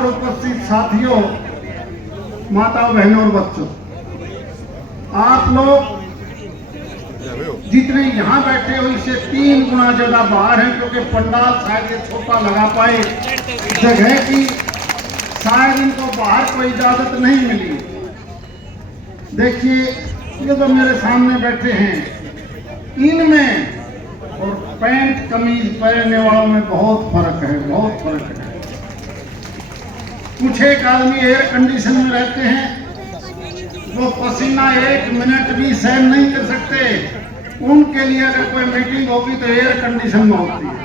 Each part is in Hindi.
पर उपस्थित साथियों, माताओं, बहनों और बच्चों, आप लोग जितने यहाँ बैठे हो इससे 3 गुना ज्यादा बाहर हैं, क्योंकि पंडाल शायद ये छोटा लगा पाए, जगह की शायद इनको बाहर कोई इजाजत नहीं मिली। देखिए ये तो मेरे सामने बैठे हैं, इनमें और पैंट कमीज पहनने वालों में बहुत फर्क है, बहुत फर्क है। कुछ एक आदमी एयर कंडीशन में रहते हैं, वो पसीना 1 मिनट भी सहन नहीं कर सकते। उनके लिए अगर कोई मीटिंग होगी तो एयर कंडीशन में होती है।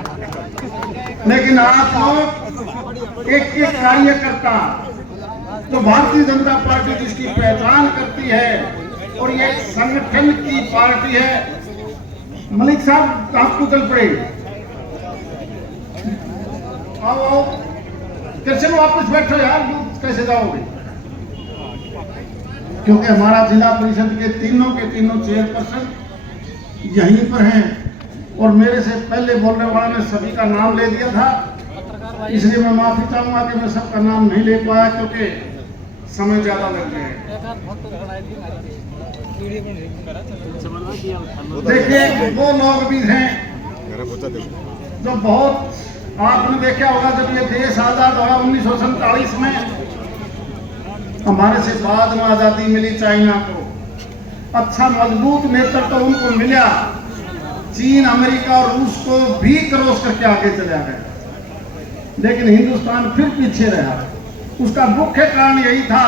लेकिन आप लोग एक कार्यकर्ता, तो भारतीय जनता पार्टी जिसकी पहचान करती है और ये संगठन की पार्टी है। मलिक साहब आपको चल पड़े, आओ कैसे वापस बैठो यार, कैसे जाओगे? क्योंकि हमारा जिला परिषद के तीनों चेयरपर्सन यहीं पर हैं और मेरे से पहले बोलने वाले ने सभी का नाम ले दिया था, इसलिए मैं माफी चाहूंगा कि मैं सबका नाम नहीं ले पाया क्योंकि समय ज्यादा लग गया है। देखिए वो लोग भी हैं जो बहुत, आपने देखा होगा जब ये देश आजाद हुआ 1947 में, हमारे से बाद में आजादी मिली चाइना को, अच्छा मजबूत नेतृत्व तो उनको मिला, चीन, अमेरिका और रूस को भी क्रॉस करके आगे चला गया, लेकिन हिंदुस्तान फिर पीछे रहा। उसका मुख्य कारण यही था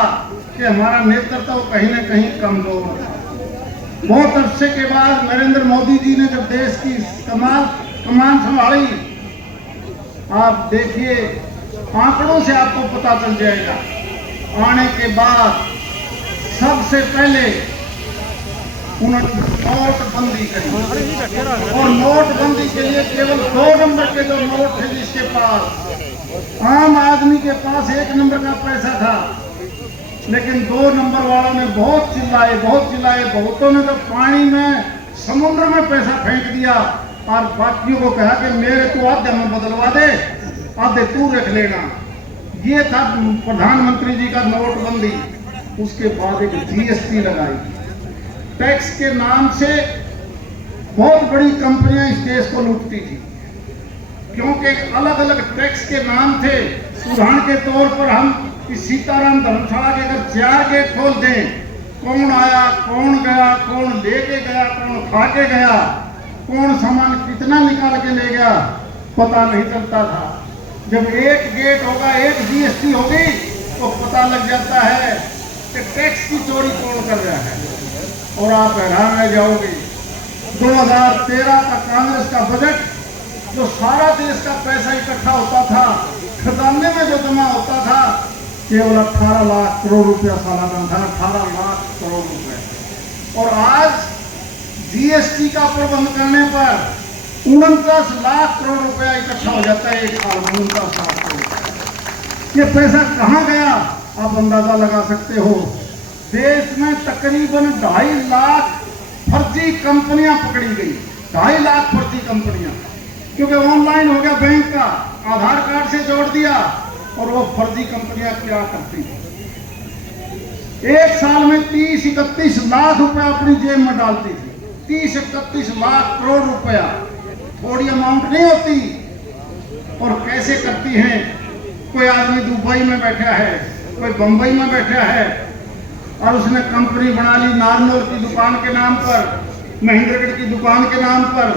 कि हमारा नेतृत्व कहीं न कहीं कमजोर था। बहुत अरसे के बाद नरेंद्र मोदी जी ने जब देश की कमान संभाली, आप देखिए आंकड़ों से आपको पता चल जाएगा, आने के बाद सबसे पहले उन्होंने नोटबंदी करी और नोटबंदी के लिए केवल 2 नंबर के जो नोट थे, जिसके पास आम आदमी के पास 1 नंबर का पैसा था, लेकिन 2 नंबर वालों ने बहुत चिल्लाए, बहुतों ने तो पानी में, समुद्र में पैसा फेंक दिया और बाकियों को कहा कि मेरे को आधे में बदलवा दे, आधे तू रख लेना। ये था प्रधानमंत्री जी का नोटबंदी। उसके बाद एक जीएसटी लगाई, टैक्स के नाम से बहुत बड़ी कंपनियां इस देश को लूटती थी, क्योंकि अलग अलग टैक्स के नाम थे। उदाहरण के तौर पर हम इस सीताराम धर्मशाला के अगर 4 गेट खोल दें, कौन आया, कौन गया, कौन लेके गया, कौन खा के गया, कौन सामान कितना निकाल के ले गया, पता नहीं चलता था। जब एक गेट होगा, एक जीएसटी होगी, तो पता लग जाता है कि टैक्स की चोरी कौन कर रहा है, और आप हैरान रह जाओगे। 2013 का कांग्रेस का बजट, जो सारा देश का पैसा इकट्ठा होता था, खजाने में जो जमा होता था, केवल 18 लाख करोड़ रुपया सालाना था, 18 लाख करोड़ रुपए। और आज जीएसटी का प्रबंध करने पर 49 लाख करोड़ रुपया इकट्ठा हो जाता है एक साल में, 49 लाख करोड़। ये पैसा कहाँ गया आप अंदाजा लगा सकते हो। देश में तकरीबन 2.5 लाख फर्जी कंपनियां पकड़ी गई, 2.5 लाख फर्जी कंपनियां, क्योंकि ऑनलाइन हो गया, बैंक का आधार कार्ड से जोड़ दिया, और वो फर्जी कंपनियां क्या करती हैं, एक साल में 30-31 लाख रुपया अपनी जेब में डालती थी। 30-31 लाख करोड़ रुपया थोड़ी अमाउंट नहीं होती। और कैसे करती हैं, कोई आदमी दुबई में बैठा है, कोई बंबई में बैठा है, और उसने कंपनी बना ली नारनौल की दुकान के नाम पर, महेंद्रगढ़ की दुकान के नाम पर,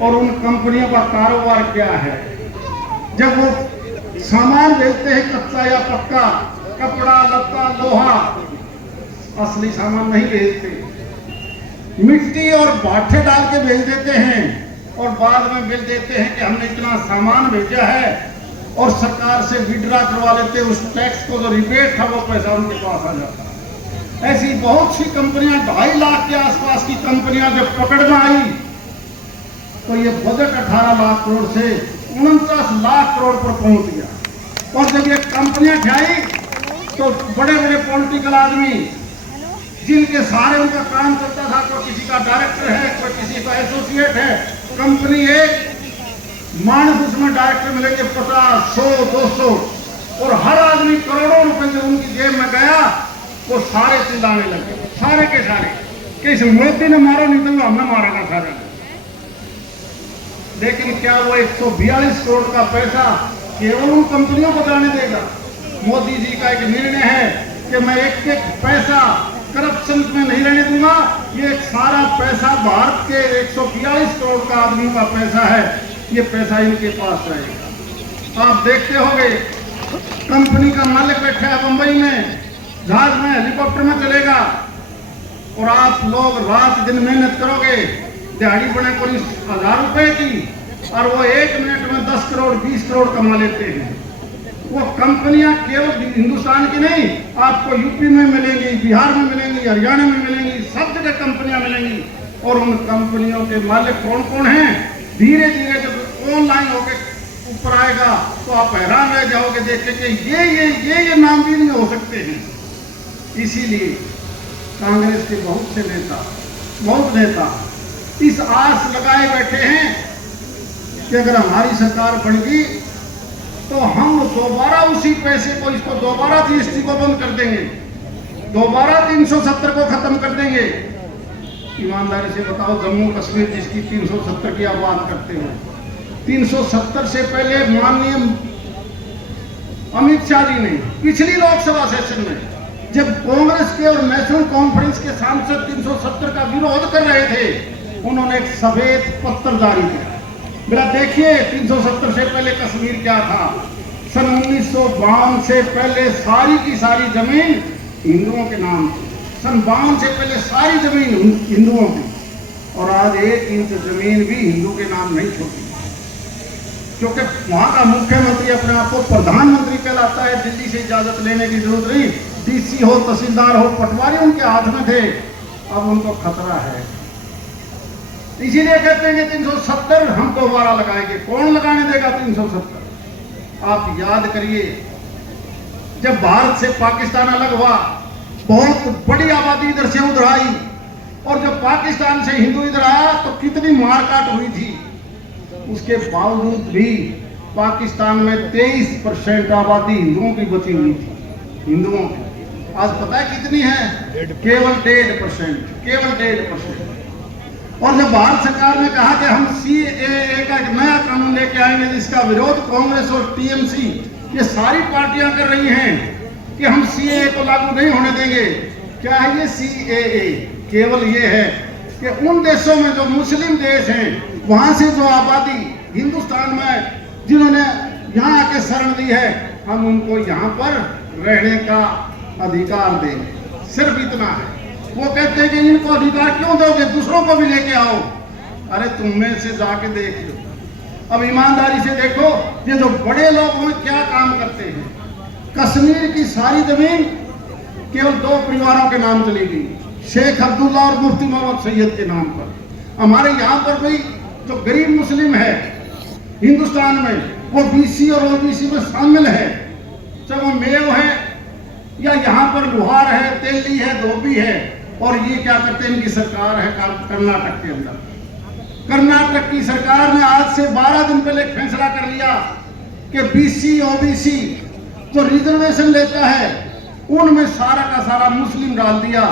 और उन कंपनियों का कारोबार क्या है। जब वो सामान बेचते हैं कच्चा या पक्का, कपड़ा, लत्ता, लोहा, असली सामान नहीं बेचते, मिट्टी और भाठे डाल के भेज देते हैं, और बाद में बिल देते हैं कि हमने इतना सामान भेजा है, और सरकार से विड्रा करवा लेते, उस टैक्स को जो रिबेट था वो पैसा उनके पास आ जाता। ऐसी बहुत सी कंपनियां, 2.5 लाख के आसपास की कंपनियां जब पकड़ में आई, तो ये बजट 18 लाख करोड़ से 49 लाख करोड़ पर पहुंच गया। और जब ये कंपनियां ठाई, तो बड़े बड़े पॉलिटिकल आदमी, जिनके सहारे उनका काम चलता था, कोई किसी का डायरेक्टर है, कोई किसी का एसोसिएट है, कंपनी एक मानस उसमें डायरेक्टर मिलेंगे 50, 100, 200, और हर आदमी करोड़ों रुपए जो उनकी जेब में गया वो सारे चिल्लाने लगे, सारे के सारे कि इस मोदी ने मारो, नहीं तो हमने मारेगा सारे। लेकिन क्या वो 142 करोड़ का पैसा केवल उन कंपनियों को जाने देगा? मोदी जी का एक निर्णय है कि मैं एक एक पैसा करप्शन में नहीं रहने दूंगा। ये सारा पैसा भारत के 142 करोड़ का आदमी का पैसा है, ये पैसा इनके पास रहेगा। आप देखते होंगे कंपनी का मालिक बैठा है बंबई में, जहाज में, हेलीकॉप्टर में चलेगा, और आप लोग रात दिन मेहनत करोगे, दिहाड़ी बने कोई 1000 रुपए की, और वो 1 मिनट में 10 करोड़ 20 करोड़ कमा लेते हैं। वो कंपनियां केवल हिंदुस्तान की नहीं, आपको यूपी में मिलेंगी, बिहार में मिलेंगी, हरियाणा में मिलेंगी, सब जगह कंपनियां मिलेंगी। और उन कंपनियों के मालिक कौन कौन हैं? धीरे धीरे जब ऑनलाइन होके ऊपर आएगा तो आप हैरान रह जाओगे देख के कि ये नाम भी नहीं हो सकते हैं। इसीलिए कांग्रेस के बहुत नेता इस आस लगाए बैठे हैं कि अगर हमारी सरकार बन गई तो हम दोबारा उसी पैसे को, इसको दोबारा जीएसटी को बंद कर देंगे, दोबारा 370 को खत्म कर देंगे। ईमानदारी से बताओ, जम्मू कश्मीर जिसकी 370 की आप बात करते हो, 370 से पहले माननीय अमित शाह जी ने पिछली लोकसभा सेशन में जब कांग्रेस के और नेशनल कॉन्फ्रेंस के सांसद 370 का विरोध कर रहे थे, उन्होंने एक सफेद पत्र जारी किया। मेरा देखिए, 370 से पहले कश्मीर क्या था? सन 1952 से पहले सारी की सारी जमीन हिंदुओं के नाम थी। सन 52 से पहले सारी जमीन हिंदुओं की, और आज 1 इंच जमीन भी हिंदू के नाम नहीं छोड़ी, क्योंकि वहां का मुख्यमंत्री अपने आप को प्रधानमंत्री कहलाता है। दिल्ली से इजाजत लेने की जरूरत नहीं, डीसी हो, तहसीलदार हो, पटवारी उनके हाथ में थे। अब उनको खतरा है, इसीलिए कहते हैं कि 370 हम दोबारा लगाएंगे। कौन लगाने देगा 370? आप याद करिए, जब भारत से पाकिस्तान अलग हुआ, बहुत बड़ी आबादी इधर से उधर आई, और जब पाकिस्तान से हिंदू इधर आया तो कितनी मारकाट हुई थी। उसके बावजूद भी पाकिस्तान में 23% आबादी हिंदुओं की बची हुई थी। हिंदुओं की आज पता है कितनी है? केवल 1.5%, केवल 1.5%। और जब भारत सरकार ने कहा कि हम सीएए का एक नया कानून लेके आएंगे, जिसका विरोध कांग्रेस और टीएमसी ये सारी पार्टियां कर रही हैं कि हम सीएए को लागू नहीं होने देंगे। क्या है ये सीएए? केवल ये है कि उन देशों में जो मुस्लिम देश हैं, वहां से जो आबादी हिंदुस्तान में जिन्होंने यहाँ आके शरण दी है, हम उनको यहाँ पर रहने का अधिकार देंगे। सिर्फ इतना है। वो कहते हैं कि इनको अधिकार क्यों दोगे, दूसरों को भी लेके आओ। अरे तुम में से जाके देख लो। अब ईमानदारी से देखो, ये जो बड़े लोग हैं क्या काम करते हैं। कश्मीर की सारी जमीन केवल 2 परिवारों के नाम चली गई, शेख अब्दुल्ला और मुफ्ती मोहम्मद सैयद के नाम पर। हमारे यहाँ पर भी जो गरीब मुस्लिम है हिंदुस्तान में, वो बीसी और ओबीसी में शामिल है, चाहे वो मेव है या यहाँ पर लोहार है, तेली है, धोबी है। और ये क्या करते हैं, इनकी सरकार है कर्नाटक के अंदर। कर्नाटक की सरकार ने आज से 12 दिन पहले फैसला कर लिया कि बीसी ओबीसी जो रिजर्वेशन लेता है उनमें सारा का सारा मुस्लिम डाल दिया।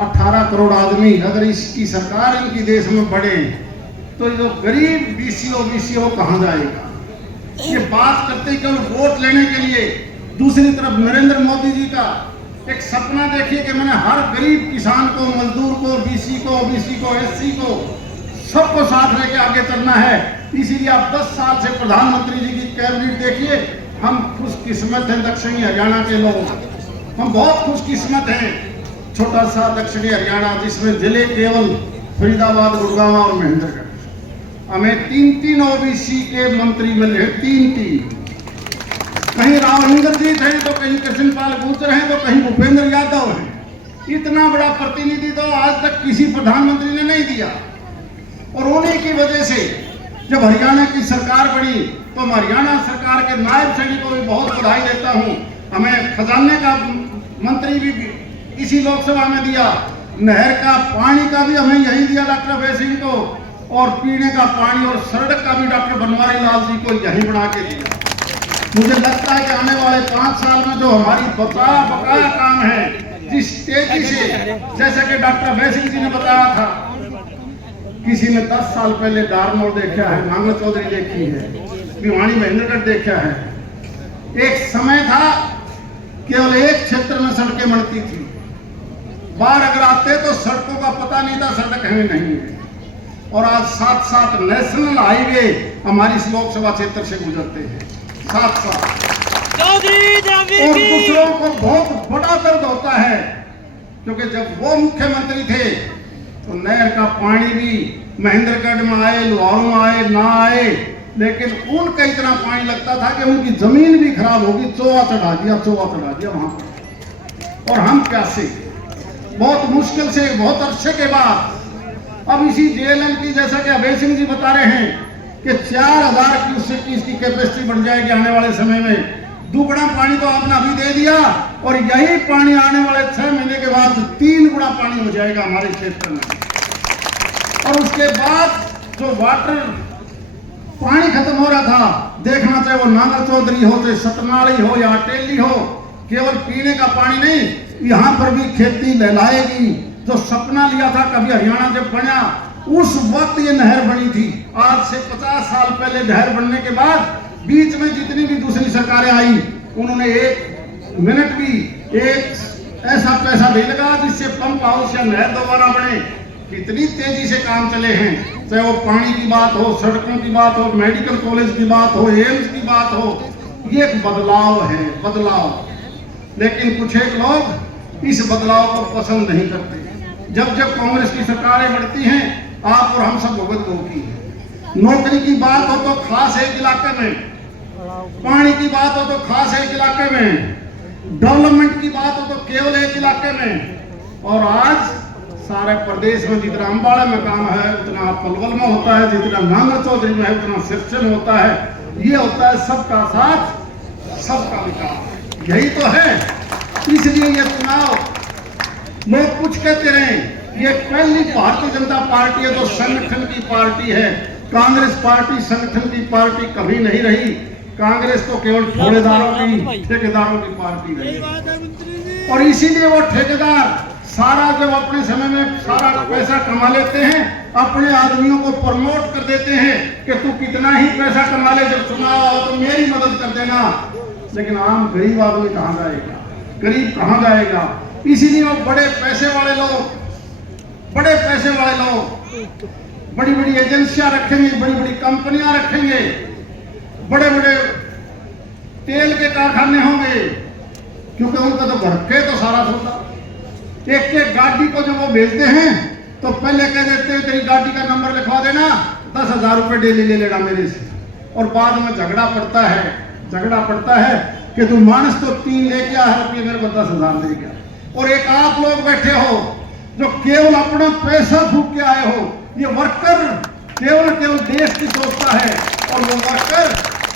18 करोड़ आदमी अगर इसकी सरकार इनकी देश में बढ़े तो जो गरीब बीसी ओबीसी वो कहां जाएगा? ये बात करते केवल वोट लेने के लिए। दूसरी तरफ नरेंद्र मोदी जी का एक सपना देखिए कि मैंने हर गरीब किसान को, मजदूर को, बीसी को, ओबीसी को, एससी को, सबको साथ लेके आगे चलना है। इसीलिए आप 10 साल से प्रधानमंत्री जी की कैबिनेट देखिए। हम खुशकिस्मत हैं दक्षिणी हरियाणा के लोग, हम बहुत खुशकिस्मत हैं। छोटा सा दक्षिणी हरियाणा जिसमें जिले केवल फरीदाबाद, गुड़गांव और महेंद्रगढ़। हमें 3 ओबीसी के मंत्री मिले हैं, 3। कहीं राव इंद्रजीत हैं तो कहीं कृष्णपाल गुर्जर हैं तो कहीं भूपेंद्र यादव हैं। इतना बड़ा प्रतिनिधि तो आज तक किसी प्रधानमंत्री ने नहीं दिया। और उन्हीं की वजह से जब हरियाणा की सरकार बनी तो मैं हरियाणा सरकार के नायब सैनिक को भी बहुत बधाई देता हूँ। हमें खजाने का मंत्री भी इसी लोकसभा में दिया, नहर का पानी का भी हमें यही दिया डॉक्टर अभय सिंह को, और पीने का पानी और सड़क का भी डॉक्टर बनवारी लाल जी को यही बना के दिया। मुझे लगता है कि आने वाले 5 साल में जो हमारी बकाया काम है, जिस तेजी से, जैसे कि डॉक्टर बेसिंग जी ने बताया था, किसी ने 10 साल पहले दारमोड़ देखा है, नांगल चौधरी देखी है, भिवानी महेंद्रगढ़ देखा है। एक समय था केवल एक क्षेत्र में सड़कें बनती थी, बाढ़ अगर आते तो सड़कों का पता नहीं था, सड़क हमें नहीं है। और आज 7-7 नेशनल हाईवे हमारी इस लोकसभा क्षेत्र से गुजरते हैं, 7-7। और दूसरों को बहुत बड़ा दर्द होता है, क्योंकि जब वो मुख्यमंत्री थे तो नहर का पानी भी महेंद्रगढ़ में आए, लोहारू आए, ना आए, लेकिन उनका इतना पानी लगता था कि उनकी जमीन भी खराब होगी, चोआ चढ़ा दिया वहां पर। और हम प्यासे, बहुत मुश्किल से, बहुत अरसे के बाद अब इसी जेएलएन की, जैसा कि अभय सिंह जी बता रहे हैं कि 4000 क्यूसेक की इसकी कैपेसिटी बढ़ जाएगी आने वाले समय में। दुगुना पानी तो आपने अभी दे दिया, और यही पानी आने वाले 6 महीने के बाद 3 गुना पानी हो जाएगा हमारे क्षेत्र में। और उसके बाद जो वाटर पानी खत्म हो रहा था, देखना चाहे वो नांगल चौधरी हो, चाहे सतनाली हो या अटेली हो, केवल पीने का पानी नहीं, यहाँ पर भी खेती लहलाएगी। जो सपना लिया था कभी हरियाणा जब बना, उस वक्त ये नहर बनी थी। आज से 50 साल पहले नहर बनने के बाद बीच में जितनी भी दूसरी सरकारें आई, उन्होंने 1 मिनट भी एक ऐसा पैसा नहीं लगा जिससे पंप हाउस या नहर दोबारा बने। कितनी तेजी से काम चले हैं, चाहे वो पानी की बात हो, सड़कों की बात हो, मेडिकल कॉलेज की बात हो, एम्स की बात हो, ये एक बदलाव है, बदलाव। लेकिन कुछ एक लोग इस बदलाव को पसंद नहीं करते। जब जब कांग्रेस की सरकारें बढ़ती हैं, आप और हम सब भुगत भोगी हैं। नौकरी की बात हो तो खास एक इलाके में, पानी की बात हो तो खास एक इलाके में, डेवलपमेंट की बात हो तो केवल एक इलाके में। और आज सारे प्रदेश में जितना अम्बाड़ा में काम है, उतना पलवल में होता है, जितना नांगल चौधरी में है, उतना सिरसा में होता है। ये होता है सबका साथ सबका विकास, यही तो है। इसलिए ये चुनाव, लोग कुछ कहते रहे, ये पहली भारतीय जनता पार्टी है जो संगठन की पार्टी है। कांग्रेस पार्टी संगठन की पार्टी कभी नहीं रही। कांग्रेस तो केवल ठेकेदारों की पार्टी रही। और इसीलिए वो ठेकेदार सारा जब अपने समय में सारा पैसा कमा लेते हैं, अपने आदमियों को प्रमोट कर देते हैं कि तू कितना ही पैसा कमा ले, जब चुनाव आओ तो मेरी मदद कर देना। लेकिन आम गरीब आदमी कहां जाएगा, गरीब कहां जाएगा? इसीलिए वो बड़े पैसे वाले लोग बड़ी बड़ी एजेंसियां रखेंगे, बड़ी बड़ी कंपनियां रखेंगे, बड़े बड़े तेल के कारखाने होंगे, क्योंकि उनका तो घर के तो सारा होता। एक एक गाड़ी को जब वो भेजते हैं तो पहले कह देते हैं तेरी गाड़ी का नंबर लिखवा देना, 10,000 रुपए डेली ले लेना मेरे से। और बाद में झगड़ा पड़ता है कि तू मानस तो 3 लेके आ रुपये, मेरे को 10,000 दे गया। और एक आप लोग बैठे हो जो केवल अपना पैसा फूक के आए हो। ये वर्कर केवल देश की सोचता है, और वो वर्कर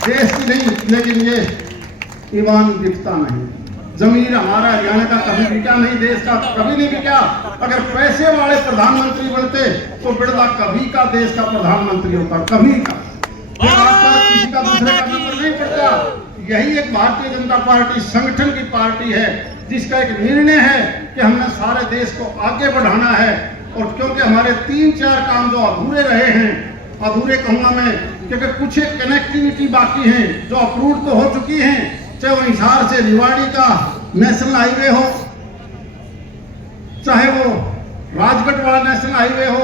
देश की नहीं, लेकिन ये ईमान दिखता नहीं। जमीन हमारा हरियाणा का कभी बिका नहीं, देश का कभी नहीं बिका। अगर पैसे वाले प्रधानमंत्री बनते तो बिरला कभी का देश का प्रधानमंत्री होता, कभी का। किसी का दूसरे का नंबर नहीं पड़ता। यही एक भारतीय जनता पार्टी संगठन की पार्टी है, जिसका एक निर्णय है कि हमने सारे देश को आगे बढ़ाना है। और क्योंकि हमारे 3-4 काम जो अधूरे रहे हैं, अधूरे कहूँगा मैं, क्योंकि कुछ एक कनेक्टिविटी बाकी हैं जो अप्रूव तो हो चुकी हैं, चाहे वो हिसार से रिवाड़ी का नेशनल हाईवे हो, चाहे वो राजगढ़ वाला नेशनल हाईवे हो,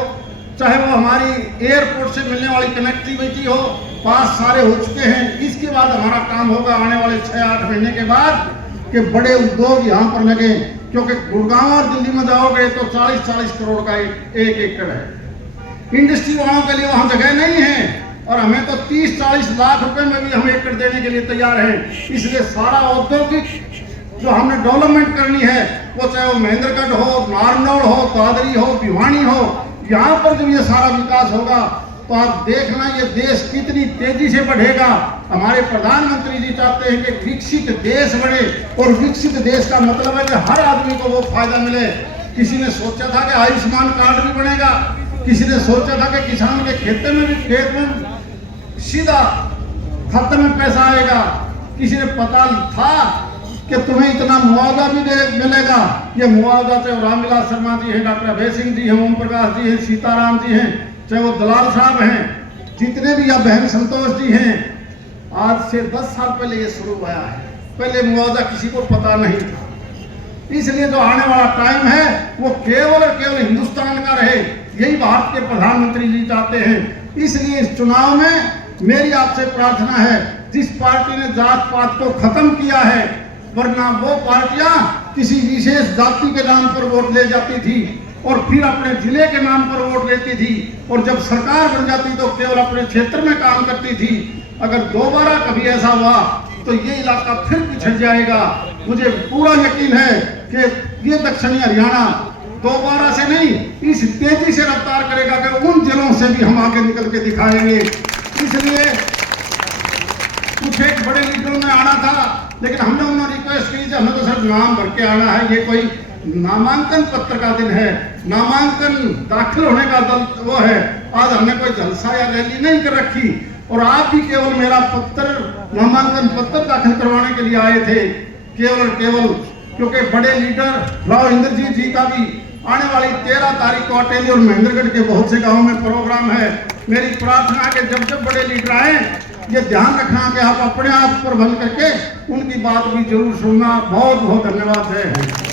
चाहे वो हमारी एयरपोर्ट से मिलने वाली कनेक्टिविटी हो, पास सारे हो चुके हैं। इसके बाद हमारा काम होगा आने वाले 6-8 महीने के बाद कि बड़े उद्योग यहाँ पर लगे, क्योंकि गुड़गांव और दिल्ली में जाओगे तो 40-40 करोड़ का एक एकड़ है। इंडस्ट्री वालों के लिए वहाँ जगह नहीं है, और हमें तो 30-40 लाख रुपए में भी हम एकड़ देने के लिए तैयार हैं। इसलिए सारा औद्योगिक जो हमने डेवलपमेंट करनी है, वो चाहे वो महेंद्रगढ़ हो, नारनौल हो, दादरी हो, भिवानी हो, यहाँ पर जब ये सारा विकास होगा तो आप देखना ये देश कितनी तेजी से बढ़ेगा। हमारे प्रधानमंत्री जी चाहते हैं कि विकसित देश बने, और विकसित देश का मतलब है कि हर आदमी को वो फायदा मिले। किसी ने सोचा था कि आयुष्मान कार्ड भी बनेगा, किसी ने सोचा था कि किसान के खेत में सीधा खाते में पैसा आएगा, किसी ने पता था कि तुम्हें इतना मुआवजा भी मिलेगा। ये मुआवजा चाहे रामविलास शर्मा जी हैं, डॉक्टर अभय सिंह जी हैं, ओम प्रकाश जी हैं, सीताराम जी हैं, चाहे वो दलाल साहब हैं, जितने भी या बहन संतोष जी हैं, आज से 10 साल पहले ये शुरू हुआ है। पहले मुआवजा किसी को पता नहीं था। इसलिए जो आने वाला टाइम है वो केवल और केवल हिंदुस्तान का रहे, यही भारत के प्रधानमंत्री जी चाहते हैं। इसलिए इस चुनाव में मेरी आपसे प्रार्थना है, जिस पार्टी ने जात पात को खत्म किया है, वरना वो पार्टियां किसी विशेष जाति के नाम पर वोट ले जाती थी और फिर अपने जिले के नाम पर वोट लेती थी, और जब सरकार बन जाती तो केवल अपने क्षेत्र में काम करती थी। अगर दोबारा कभी ऐसा हुआ तो ये इलाका फिर पिछड़ जाएगा। मुझे पूरा यकीन है कि ये दक्षिणी हरियाणा दोबारा से नहीं, इस तेजी से रफ्तार करेगा कि उन जिलों से भी हम आगे निकल के दिखाएंगे। इसलिए कुछ एक बड़े लीडरों में आना था, लेकिन हमने उन्होंने रिक्वेस्ट की, हमें तो सिर्फ नाम भर के आना है, ये कोई नामांकन पत्र का दिन है, नामांकन दाखिल होने का दल वो है। आज हमने कोई जलसा या रैली नहीं कर रखी, और आप भी केवल मेरा पत्र, नामांकन पत्र दाखिल करवाने के लिए आए थे, केवल और केवल क्योंकि बड़े लीडर राव इंद्रजीत जी का भी आने वाली 13 तारीख को अटेली और महेंद्रगढ़ के बहुत से गांवों में प्रोग्राम है। मेरी प्रार्थना है कि जब जब बड़े लीडर आए, ये ध्यान रखना कि आप अपने आप पर बंद करके उनकी बात भी जरूर सुनना। बहुत बहुत धन्यवाद है।